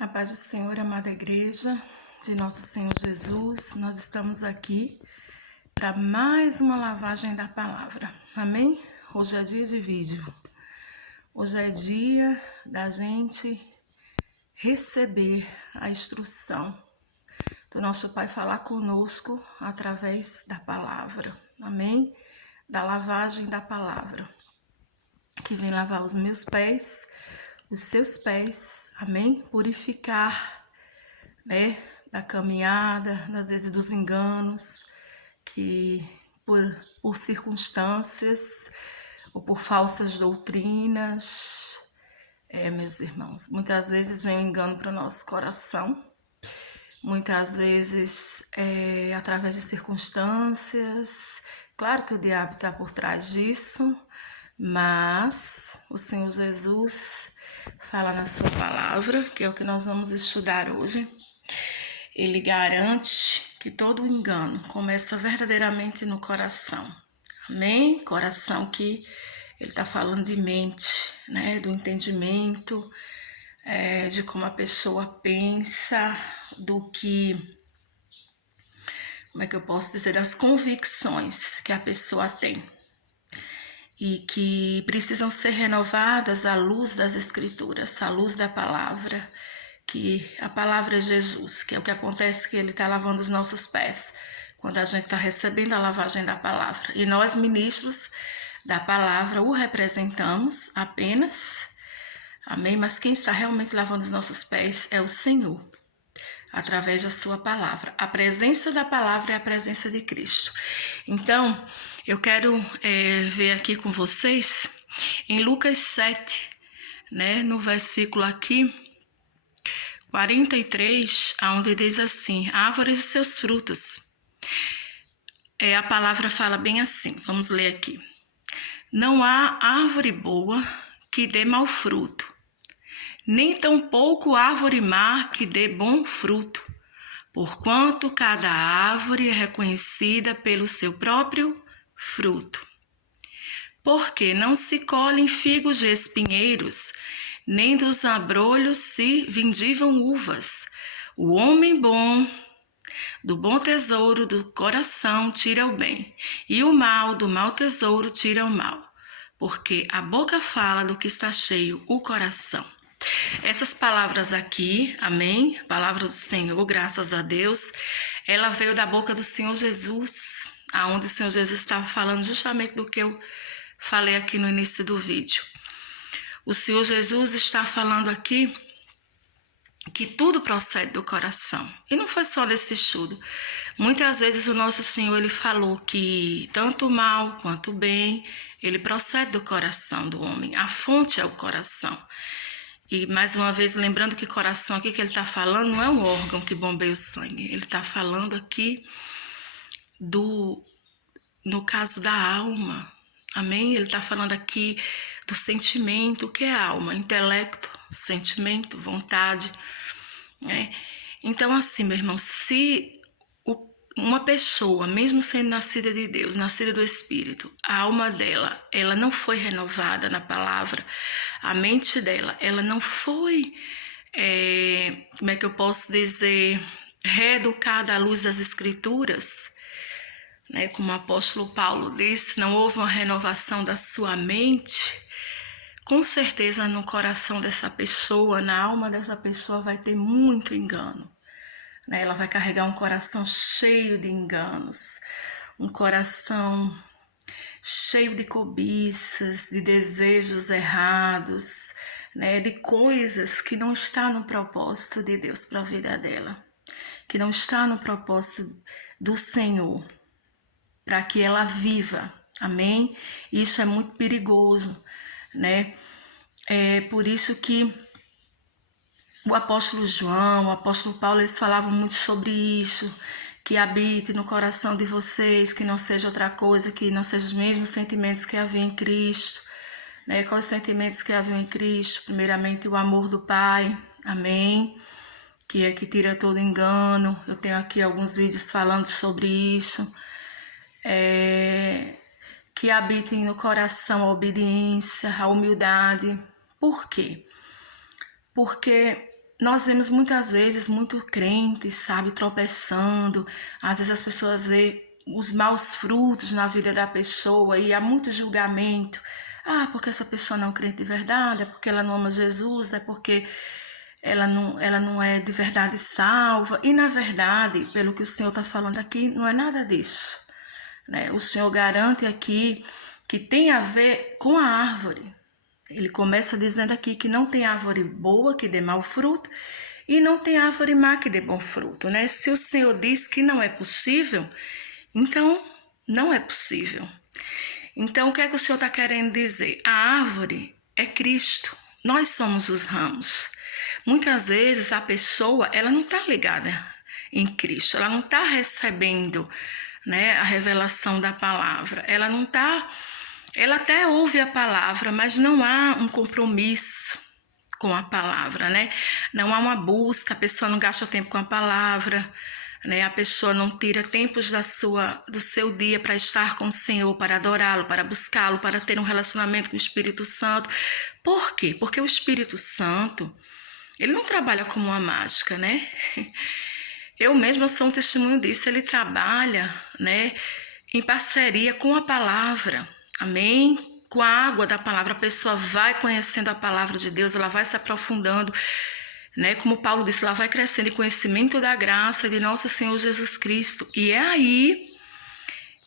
A paz do Senhor, amada igreja de nosso Senhor Jesus, nós estamos aqui para mais uma lavagem da palavra, amém? Hoje é dia de vídeo, hoje é dia da gente receber a instrução do nosso Pai falar conosco através da palavra, amém? Da lavagem da palavra, que vem lavar os meus pés, os seus pés, amém? Purificar, da caminhada, às vezes dos enganos, que por circunstâncias ou por falsas doutrinas, meus irmãos, muitas vezes vem um engano para o nosso coração, muitas vezes através de circunstâncias. Claro que o diabo está por trás disso, mas o Senhor Jesus fala na sua palavra, que é o que nós vamos estudar hoje. Ele garante que todo engano começa verdadeiramente no coração. Amém? Coração que ele está falando de mente, do entendimento, de como a pessoa pensa, do que, como é que eu posso dizer, das convicções que a pessoa tem e que precisam ser renovadas à luz das Escrituras, à luz da palavra, que a palavra é Jesus, que é o que acontece, que ele está lavando os nossos pés, quando a gente está recebendo a lavagem da palavra. E nós, ministros da palavra, o representamos apenas, amém? Mas quem está realmente lavando os nossos pés é o Senhor, através da sua palavra. A presença da palavra é a presença de Cristo. Então, eu quero ver aqui com vocês, em Lucas 7, no versículo aqui, 43, onde diz assim: árvores e seus frutos. A palavra fala bem assim, vamos ler aqui. Não há árvore boa que dê mau fruto, nem tampouco árvore má que dê bom fruto, porquanto cada árvore é reconhecida pelo seu próprio fruto. Porque não se colhem figos de espinheiros, nem dos abrolhos se vindivam uvas. O homem bom, do bom tesouro do coração tira o bem, e o mal do mau tesouro tira o mal, porque a boca fala do que está cheio o coração. Essas palavras aqui, amém? Palavra do Senhor, graças a Deus, ela veio da boca do Senhor Jesus, aonde o Senhor Jesus estava falando justamente do que eu falei aqui no início do vídeo. O Senhor Jesus está falando aqui que tudo procede do coração. E não foi só desse estudo. Muitas vezes o nosso Senhor, ele falou que tanto o mal quanto o bem, ele procede do coração do homem. A fonte é o coração. E mais uma vez, lembrando que coração aqui que ele está falando não é um órgão que bombeia o sangue. Ele está falando aqui no caso da alma. Amém? Ele está falando aqui do sentimento. O que é alma? Intelecto, sentimento, vontade. Então, assim, meu irmão, se uma pessoa, mesmo sendo nascida de Deus, nascida do Espírito, a alma dela, ela não foi renovada na palavra, a mente dela, ela não foi, como é que eu posso dizer, reeducada à luz das Escrituras, como o apóstolo Paulo disse, não houve uma renovação da sua mente, com certeza no coração dessa pessoa, na alma dessa pessoa vai ter muito engano. Ela vai carregar um coração cheio de enganos, um coração cheio de cobiças, de desejos errados, de coisas que não está no propósito de Deus para a vida dela, que não está no propósito do Senhor, para que ela viva, amém? Isso é muito perigoso, É por isso que o apóstolo João, o apóstolo Paulo, eles falavam muito sobre isso, que habite no coração de vocês, que não seja outra coisa, que não sejam os mesmos sentimentos que havia em Cristo. Quais os sentimentos que haviam em Cristo? Primeiramente, o amor do Pai, amém? Que é que tira todo engano. Eu tenho aqui alguns vídeos falando sobre isso. Que habitem no coração a obediência, a humildade. Por quê? Porque nós vemos muitas vezes muito crentes, sabe, tropeçando. Às vezes as pessoas veem os maus frutos na vida da pessoa e há muito julgamento. Ah, porque essa pessoa não é crente de verdade, é porque ela não ama Jesus, é porque ela não é de verdade salva. E na verdade, pelo que o Senhor está falando aqui, não é nada disso, né? O Senhor garante aqui que tem a ver com a árvore. Ele começa dizendo aqui que não tem árvore boa que dê mau fruto e não tem árvore má que dê bom fruto, né? Se o Senhor diz que não é possível, então não é possível. Então o que é que o Senhor está querendo dizer? A árvore é Cristo, nós somos os ramos. Muitas vezes a pessoa ela não está ligada em Cristo, ela não está recebendo, né, a revelação da palavra, ela não está. Ela até ouve a palavra, mas não há um compromisso com a palavra, né? Não há uma busca, a pessoa não gasta tempo com a palavra, né? A pessoa não tira tempos do seu dia para estar com o Senhor, para adorá-lo, para buscá-lo, para ter um relacionamento com o Espírito Santo. Por quê? Porque o Espírito Santo, ele não trabalha como uma mágica, né? Eu mesma sou um testemunho disso, ele trabalha, né, em parceria com a palavra. Amém? Com a água da palavra, a pessoa vai conhecendo a palavra de Deus, ela vai se aprofundando, né? Como Paulo disse, ela vai crescendo em conhecimento da graça de nosso Senhor Jesus Cristo. E é aí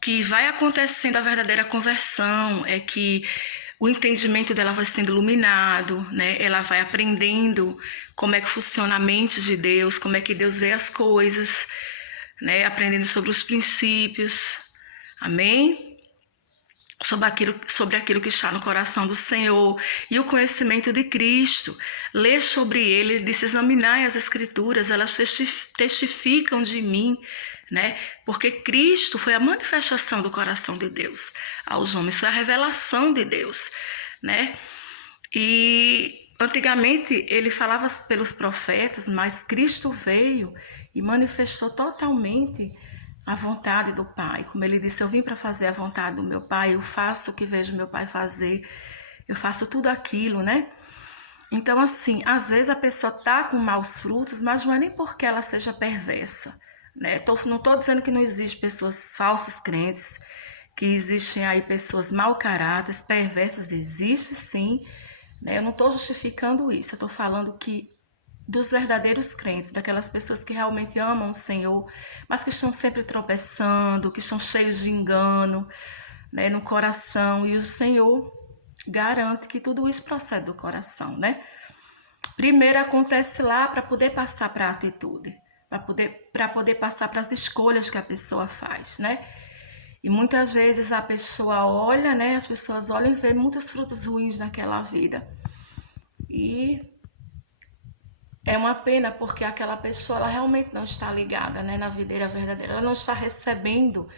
que vai acontecendo a verdadeira conversão, é que o entendimento dela vai sendo iluminado, né? Ela vai aprendendo como é que funciona a mente de Deus, como é que Deus vê as coisas, né? Aprendendo sobre os princípios. Amém? Sobre aquilo que está no coração do Senhor e o conhecimento de Cristo. Ler sobre ele diz: examinai as Escrituras, elas testificam de mim, né? Porque Cristo foi a manifestação do coração de Deus aos homens, foi a revelação de Deus, né? E antigamente ele falava pelos profetas, mas Cristo veio e manifestou totalmente a vontade do Pai. Como ele disse, eu vim para fazer a vontade do meu Pai, eu faço o que vejo meu Pai fazer, eu faço tudo aquilo, né? Então, assim, às vezes a pessoa tá com maus frutos, mas não é nem porque ela seja perversa, né? Não estou dizendo que não existem pessoas falsos crentes, que existem aí pessoas mau caráteres, perversas, existe sim, né? Eu não estou justificando isso, eu estou falando que dos verdadeiros crentes, daquelas pessoas que realmente amam o Senhor, mas que estão sempre tropeçando, que estão cheios de engano, né, no coração, e o Senhor garante que tudo isso procede do coração, né? Primeiro acontece lá para poder passar para a atitude, para poder passar para as escolhas que a pessoa faz, né? E muitas vezes a pessoa olha, né? As pessoas olham e vê muitos frutos ruins naquela vida. E é uma pena porque aquela pessoa ela realmente não está ligada, né, na videira verdadeira. Ela não está recebendo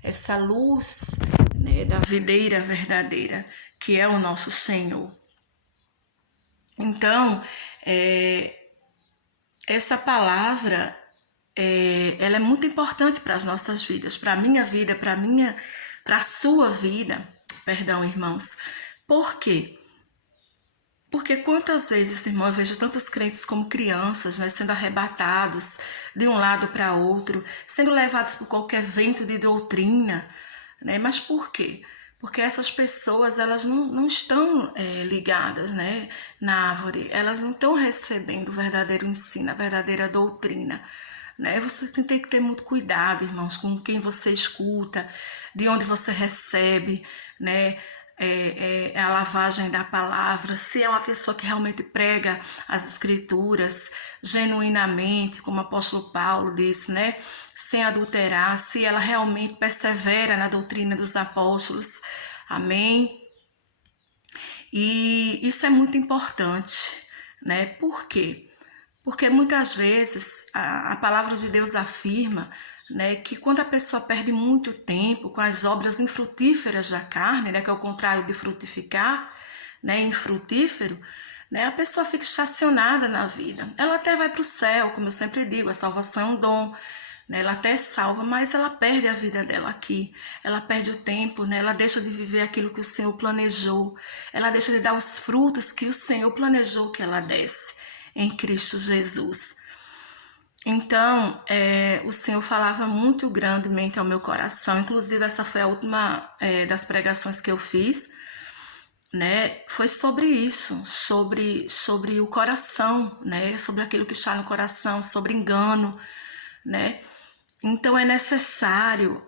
essa luz, né, da videira verdadeira, que é o nosso Senhor. Então, essa palavra, ela é muito importante para as nossas vidas, para a minha vida, para a sua vida, perdão, irmãos. Por quê? Porque quantas vezes, irmão, eu vejo tantos crentes como crianças, né, sendo arrebatados de um lado para outro, sendo levados por qualquer vento de doutrina, né? Mas por quê? Porque essas pessoas, elas não estão ligadas, né, na árvore, elas não estão recebendo o verdadeiro ensino, a verdadeira doutrina, né? Você tem que ter muito cuidado, irmãos, com quem você escuta, de onde você recebe, né? A lavagem da palavra, se é uma pessoa que realmente prega as escrituras genuinamente, como o apóstolo Paulo disse, né? Sem adulterar, se ela realmente persevera na doutrina dos apóstolos, amém? E isso é muito importante, né? Por quê? Porque muitas vezes a palavra de Deus afirma, né, que quando a pessoa perde muito tempo com as obras infrutíferas da carne, né, que é o contrário de frutificar, né, infrutífero, né, a pessoa fica estacionada na vida. Ela até vai para o céu, como eu sempre digo, a salvação é um dom, né, ela até salva, mas ela perde a vida dela aqui, ela perde o tempo, né, ela deixa de viver aquilo que o Senhor planejou, ela deixa de dar os frutos que o Senhor planejou que ela desse. em Cristo Jesus. Então, o Senhor falava muito grandemente ao meu coração, inclusive essa foi a última das pregações que eu fiz, né? Foi sobre isso, sobre o coração, né? Sobre aquilo que está no coração, sobre engano, né? Então é necessário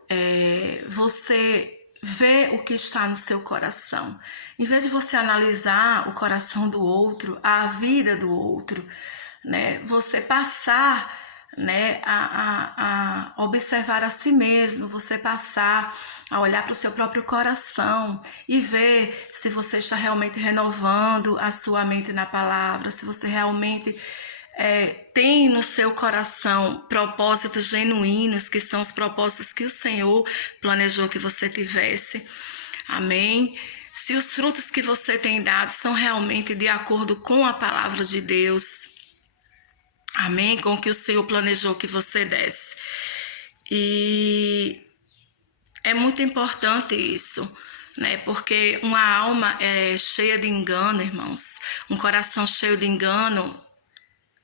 você ver o que está no seu coração. Em vez de você analisar o coração do outro, a vida do outro, né? Você passar, né, a observar a si mesmo, você passar a olhar para o seu próprio coração e ver se você está realmente renovando a sua mente na palavra, se você realmente tem no seu coração propósitos genuínos, que são os propósitos que o Senhor planejou que você tivesse. Amém? Se os frutos que você tem dado são realmente de acordo com a palavra de Deus. Amém? Com o que o Senhor planejou que você desse. E é muito importante isso, né? Porque uma alma cheia de engano, irmãos, um coração cheio de engano,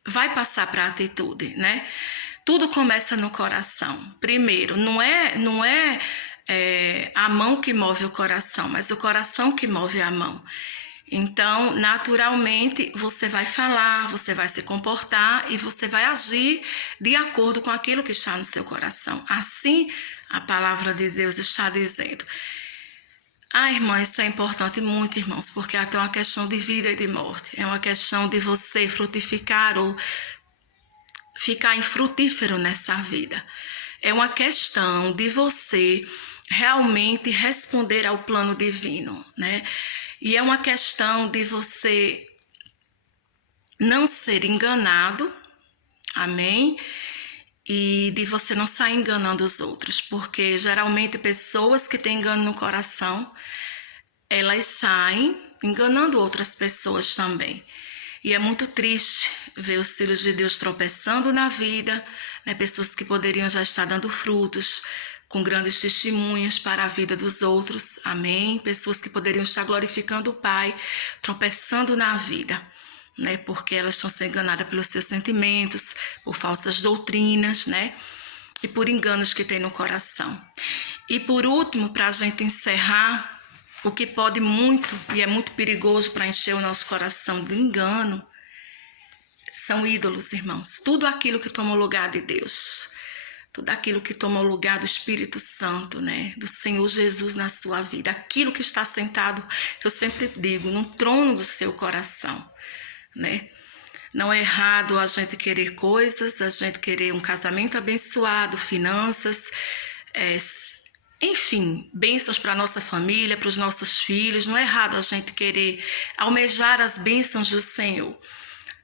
vai passar para a atitude, né? Tudo começa no coração. Primeiro, não é a mão que move o coração, mas o coração que move a mão. Então, naturalmente, você vai falar, você vai se comportar e você vai agir de acordo com aquilo que está no seu coração. Assim, a palavra de Deus está dizendo. Irmã, isso é importante muito, irmãos, porque até uma questão de vida e de morte. É uma questão de você frutificar ou ficar infrutífero nessa vida. É uma questão de você realmente responder ao plano divino, né? E é uma questão de você não ser enganado, amém? E de você não sair enganando os outros, porque geralmente pessoas que têm engano no coração, elas saem enganando outras pessoas também. E é muito triste ver os filhos de Deus tropeçando na vida, né? Pessoas que poderiam já estar dando frutos, com grandes testemunhos para a vida dos outros, amém? Pessoas que poderiam estar glorificando o Pai, tropeçando na vida, né? Porque elas estão sendo enganadas pelos seus sentimentos, por falsas doutrinas, né? E por enganos que tem no coração. E por último, para a gente encerrar, o que pode muito e é muito perigoso para encher o nosso coração de engano, são ídolos, irmãos. Tudo aquilo que toma o lugar de Deus. Tudo aquilo que toma o lugar do Espírito Santo, né? Do Senhor Jesus na sua vida. Aquilo que está sentado, eu sempre digo, no trono do seu coração, né? Não é errado a gente querer coisas, a gente querer um casamento abençoado, finanças, enfim, bênçãos para a nossa família, para os nossos filhos. Não é errado a gente querer almejar as bênçãos do Senhor.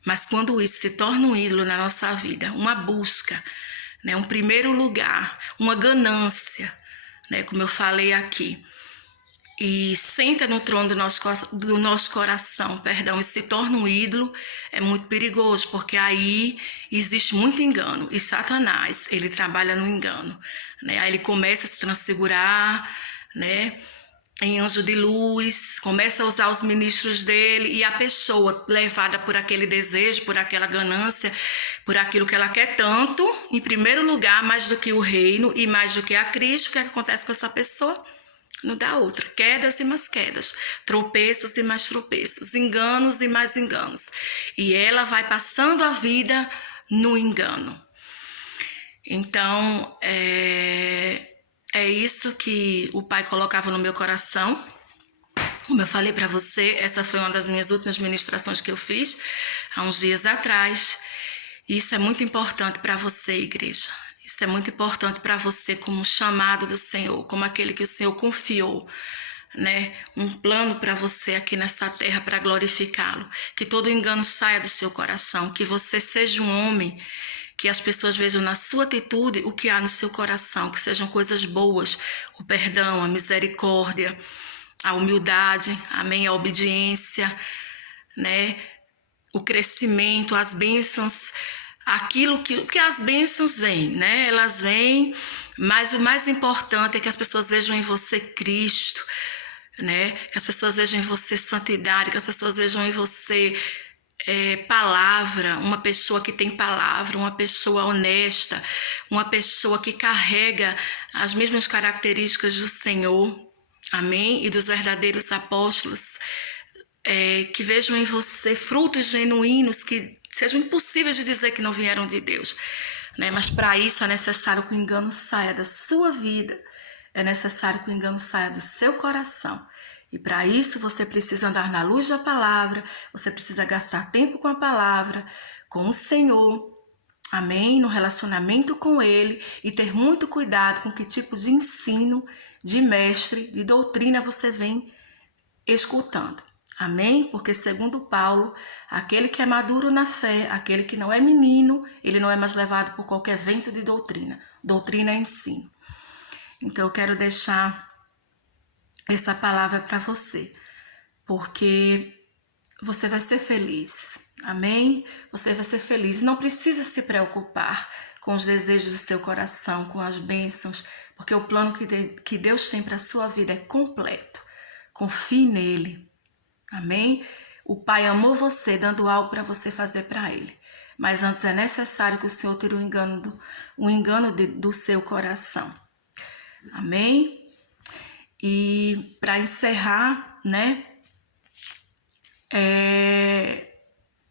Mas quando isso se torna um ídolo na nossa vida, uma busca, né, um primeiro lugar, uma ganância, né, como eu falei aqui, e senta no trono do nosso coração, e se torna um ídolo, é muito perigoso, porque aí existe muito engano, e Satanás, ele trabalha no engano, né? Aí ele começa a se transfigurar, né, em anjo de luz, começa a usar os ministros dele, e a pessoa levada por aquele desejo, por aquela ganância, por aquilo que ela quer tanto, em primeiro lugar, mais do que o reino e mais do que a Cristo, o que acontece com essa pessoa? Não dá outra, quedas e mais quedas, tropeços e mais tropeços, enganos e mais enganos. E ela vai passando a vida no engano. Então, é isso que o Pai colocava no meu coração. Como eu falei para você, essa foi uma das minhas últimas ministrações que eu fiz há uns dias atrás. E isso é muito importante para você, igreja. Isso é muito importante para você como chamado do Senhor, como aquele que o Senhor confiou, né? Um plano para você aqui nessa terra para glorificá-lo. Que todo engano saia do seu coração, que você seja um homem, que as pessoas vejam na sua atitude o que há no seu coração, que sejam coisas boas, o perdão, a misericórdia, a humildade, amém, a obediência, né? O crescimento, as bênçãos, aquilo que as bênçãos vêm, né? Elas vêm, mas o mais importante é que as pessoas vejam em você Cristo, né? Que as pessoas vejam em você santidade, que as pessoas vejam em você palavra, uma pessoa que tem palavra, uma pessoa honesta, uma pessoa que carrega as mesmas características do Senhor, amém? E dos verdadeiros apóstolos, que vejam em você frutos genuínos que sejam impossíveis de dizer que não vieram de Deus, né? Mas para isso é necessário que o engano saia da sua vida, é necessário que o engano saia do seu coração. E para isso você precisa andar na luz da palavra, você precisa gastar tempo com a palavra, com o Senhor, amém? No relacionamento com Ele, e ter muito cuidado com que tipo de ensino, de mestre, de doutrina você vem escutando. Amém? Porque segundo Paulo, aquele que é maduro na fé, aquele que não é menino, ele não é mais levado por qualquer vento de doutrina. Doutrina é ensino. Então eu quero deixar essa palavra para você, porque você vai ser feliz, amém? Você vai ser feliz, não precisa se preocupar com os desejos do seu coração, com as bênçãos, porque o plano que Deus tem para a sua vida é completo. Confie nele, amém? O Pai amou você, dando algo para você fazer para ele, mas antes é necessário que o Senhor tire o engano do seu coração, amém? E para encerrar, né,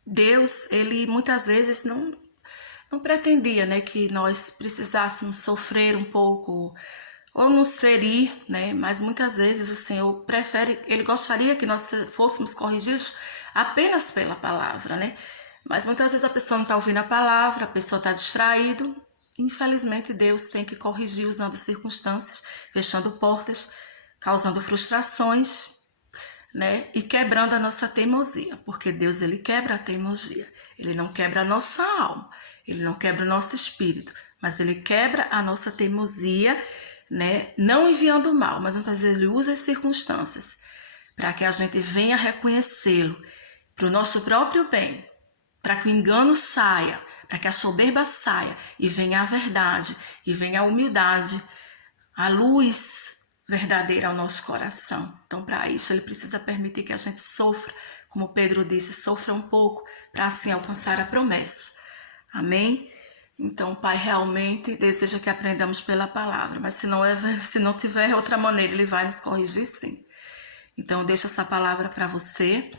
Deus, ele muitas vezes não pretendia, né, que nós precisássemos sofrer um pouco ou nos ferir, né, mas muitas vezes o Senhor ele gostaria que nós fôssemos corrigidos apenas pela palavra, né, mas muitas vezes a pessoa não está ouvindo a palavra, a pessoa está distraído. Infelizmente Deus tem que corrigir usando circunstâncias, fechando portas, causando frustrações, né? E quebrando a nossa teimosia, porque Deus, ele quebra a teimosia. Ele não quebra a nossa alma, ele não quebra o nosso espírito, mas ele quebra a nossa teimosia, né? Não enviando o mal, mas muitas vezes ele usa as circunstâncias para que a gente venha reconhecê-lo para o nosso próprio bem, para que o engano saia, para que a soberba saia e venha a verdade, e venha a humildade, a luz verdadeira ao nosso coração. Então, para isso, ele precisa permitir que a gente sofra, como Pedro disse, sofra um pouco, para assim alcançar a promessa. Amém? Então, o Pai realmente deseja que aprendamos pela palavra, mas se não tiver outra maneira, ele vai nos corrigir sim. Então, eu deixo essa palavra para você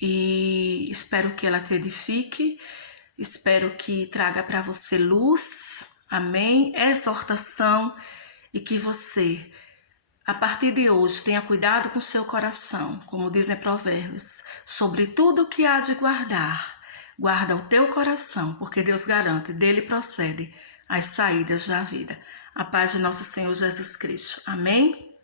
e espero que ela te edifique, espero que traga para você luz, amém? Exortação, e que você, a partir de hoje, tenha cuidado com seu coração, como dizem Provérbios, sobre tudo que há de guardar, guarda o teu coração, porque Deus garante, dele procede as saídas da vida. A paz de nosso Senhor Jesus Cristo. Amém?